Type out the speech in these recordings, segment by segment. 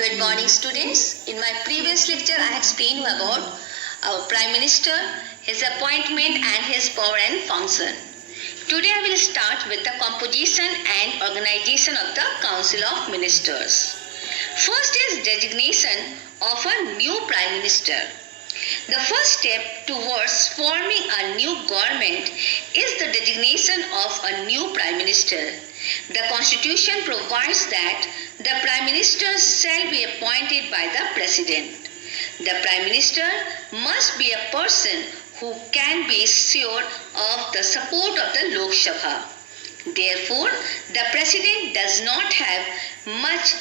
Good morning, students. In my previous lecture, I explained you about our Prime Minister, his appointment and his power and function. Today, I will start with the composition and organization of the Council of Ministers. First is designation of a new Prime Minister. The first step towards forming a new government is the designation of a new Prime Minister. The Constitution provides that the Prime Minister shall be appointed by the President. The Prime Minister must be a person who can be sure of the support of the Lok Sabha. Therefore, the President does not have much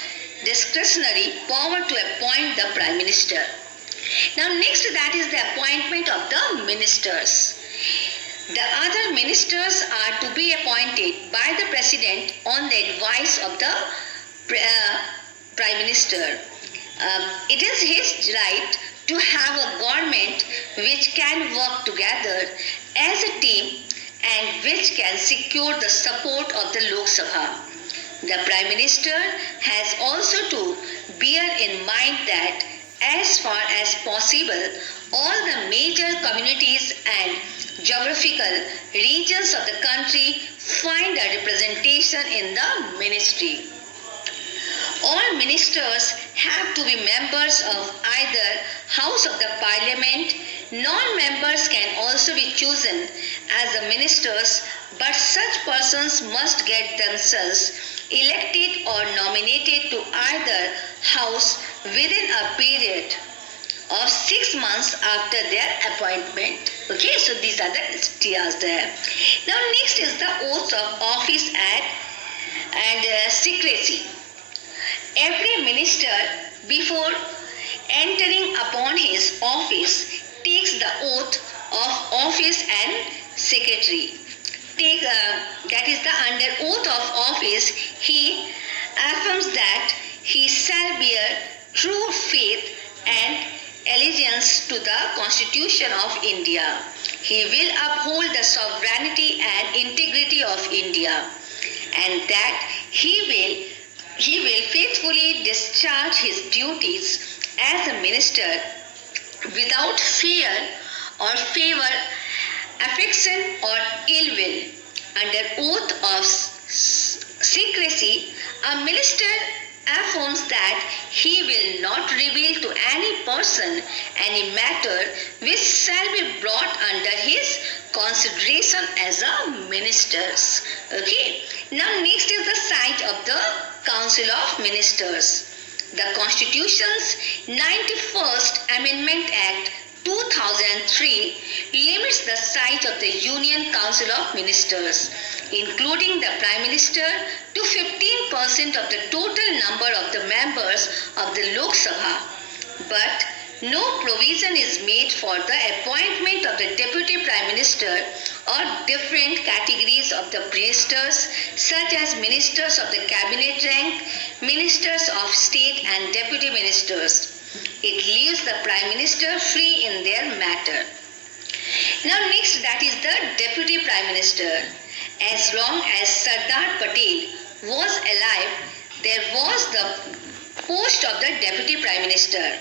discretionary power to appoint the Prime Minister. Now next that is the appointment of the ministers. The other ministers are to be appointed by the President on the advice of the Prime Minister. It is his right to have a government which can work together as a team and which can secure the support of the Lok Sabha. The Prime Minister has also to bear in mind that as far as possible, all the major communities and geographical regions of the country find a representation in the ministry. All ministers have to be members of either House of the Parliament. Non-members can also be chosen as the ministers, but such persons must get themselves elected or nominated to either house within a period of 6 months after their appointment. Okay, so these are the STRs there. Now next is the oath of office and secrecy. Every minister before entering upon his office takes the oath of office and secretary. That is the under oath of office, he affirms that he shall bear true faith and allegiance to the Constitution of India. He will uphold the sovereignty and integrity of India, and that he will faithfully discharge his duties as a minister without fear or favor, affection or ill will. Under oath of secrecy, a minister affirms that he will not reveal to any person any matter which shall be brought under his consideration as a minister. Okay. Now next is the site of the Council of Ministers. The Constitution's 91st Amendment Act 2003 limits the site of the Union Council of Ministers, including the Prime Minister, to 15% of the total number of the members of the Lok Sabha. But no provision is made for the appointment of the Deputy Prime Minister or different categories of the ministers, such as ministers of the cabinet rank, ministers of state and deputy ministers. It leaves the Prime Minister free in their matter. Now next, that is the Deputy Prime Minister. As long as Sardar Patel was alive, there was the post of the Deputy Prime Minister.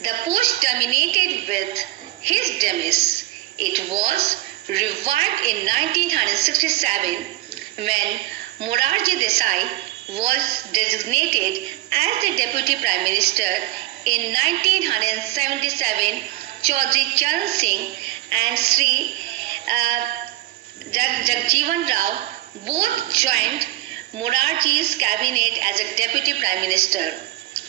The post terminated with his demise. It was revived in 1967 when Morarji Desai was designated as the Deputy Prime Minister. In 1977, Chaudhry Charan Singh and Sri Jagjeevan Rao both joined Morarji's cabinet as a Deputy Prime Minister.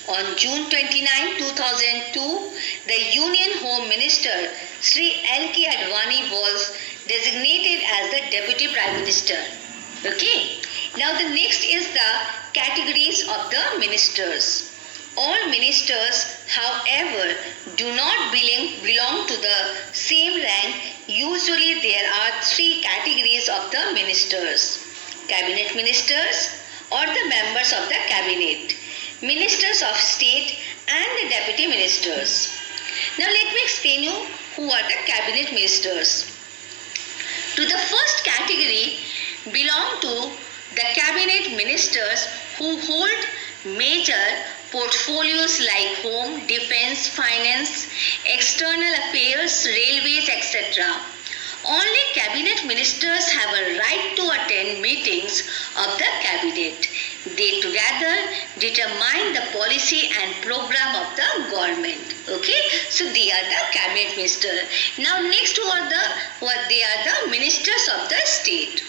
On June 29, 2002, the Union Home Minister Sri L.K. Advani was designated as the Deputy Prime Minister. Okay. Now the next is the categories of the ministers. All ministers, however, do not belong to the same rank. Usually there are 3 categories of the ministers: cabinet ministers or the members of the cabinet, ministers of state and the deputy ministers. Now let me explain you who are the cabinet ministers. To the first category belong to the cabinet ministers who hold major portfolios like home, defense, finance, external affairs, railways, etc. Only cabinet ministers have a right to attend meetings of the cabinet. They together determine the policy and program of the government. Okay, so they are the cabinet minister. Now next they are the ministers of the state.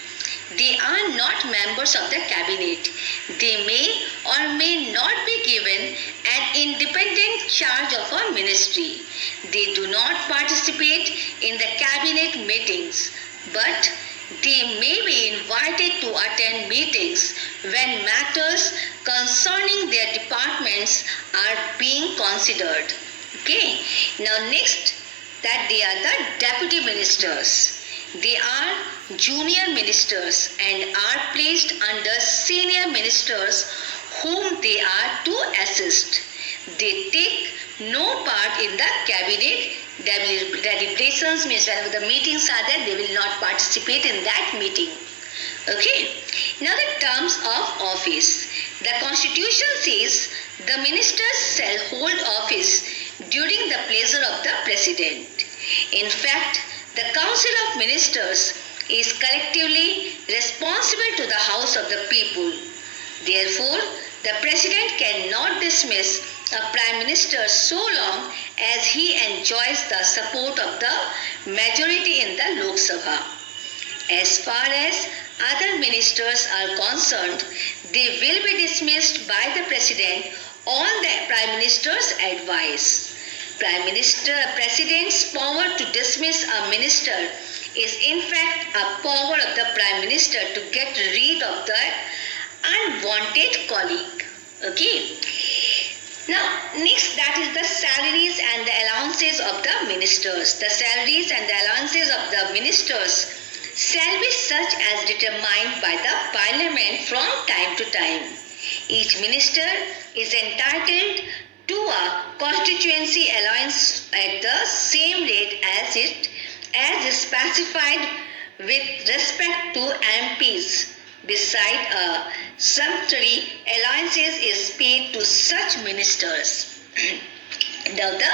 They are not members of the cabinet. They may or may not be given an independent charge of a ministry. They do not participate in the cabinet meetings, but they may be invited to attend meetings when matters concerning their departments are being considered. Okay. Now next, that they are the deputy ministers. They are junior ministers and are placed under senior ministers whom they are to assist. They take no part in the cabinet deliberations, means when the meetings are there, they will not participate in that meeting. Okay. Now the terms of office. The constitution says the ministers shall hold office during the pleasure of the president. In fact, the council of ministers is collectively responsible to the house of the people. Therefore, the president cannot dismiss a prime minister so long as he enjoys the support of the majority in the Lok Sabha. As far as other ministers are concerned, they will be dismissed by the president on the prime minister's advice. President's power to dismiss a minister is in fact a power of the prime minister to get rid of the unwanted colleague. Okay. Now next, that is the salaries and the allowances of the ministers. The salaries and the allowances of the ministers shall be such as determined by the parliament from time to time. Each minister is entitled to a constituency allowance at the same rate as is specified with respect to MPs. Beside a sumptuary allowances is paid to such ministers. Now the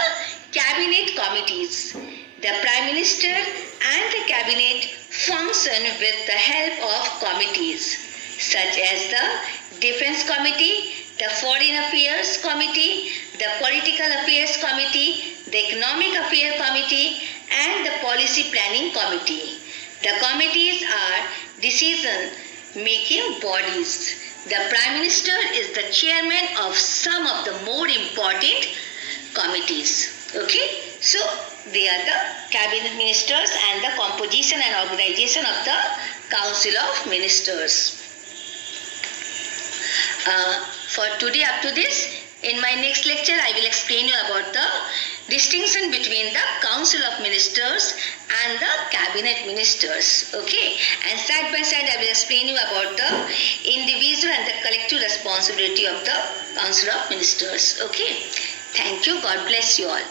cabinet committees. The prime minister and the cabinet function with the help of committees such as the defense committee, the foreign affairs committee, the political affairs committee, the economic affairs committee, and the policy planning committee. The committees are decision-making bodies. The Prime Minister is the chairman of some of the more important committees. Okay, so they are the cabinet ministers and the composition and organization of the Council of Ministers. For today, up to this, in my next lecture, I will explain you about the distinction between the Council of Ministers and the Cabinet Ministers. Okay, and side by side, I will explain you about the individual and the collective responsibility of the Council of Ministers. Okay, thank you. God bless you all.